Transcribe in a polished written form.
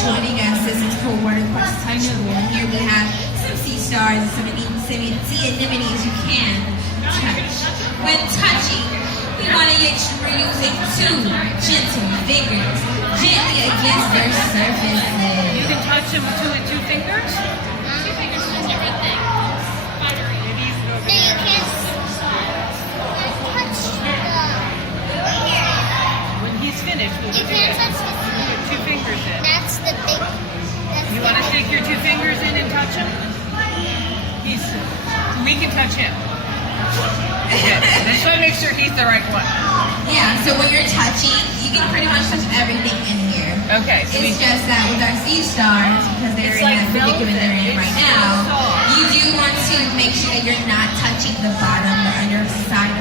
joining us. This is for Word Quest Touch School. And here we have some sea stars and some sea anemones you can touch. When touching, we want to make sure we're using two gentle fingers gently against their surfaces. You can touch them with two fingers? Two fingers does everything. Spidery. Maybe you can go over So you there. can't touch here. When he's finished, we'll You look can't at it. touch this. Put two fingers in. That's the big. You want to stick your two fingers in and touch him? We can touch him. Okay. Just want to make sure he's the right one. Yeah, so when you're touching, you can pretty much touch everything in here. Okay. So It's just that with our sea stars, because they're It's in like that predicament they're in velvet. right It's so now, soft. you do want to make sure that you're not touching the bottom, the underside